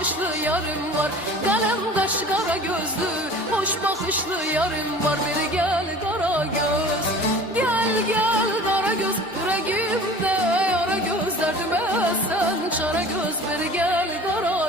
bakışlı yarım var. Kalem kaş kara gözlü, hoş bakışlı yarım var. Beri gel kara göz, gel gel kara göz. Yüreğimde yara göz, derdime sen çare göz. Beri gel kara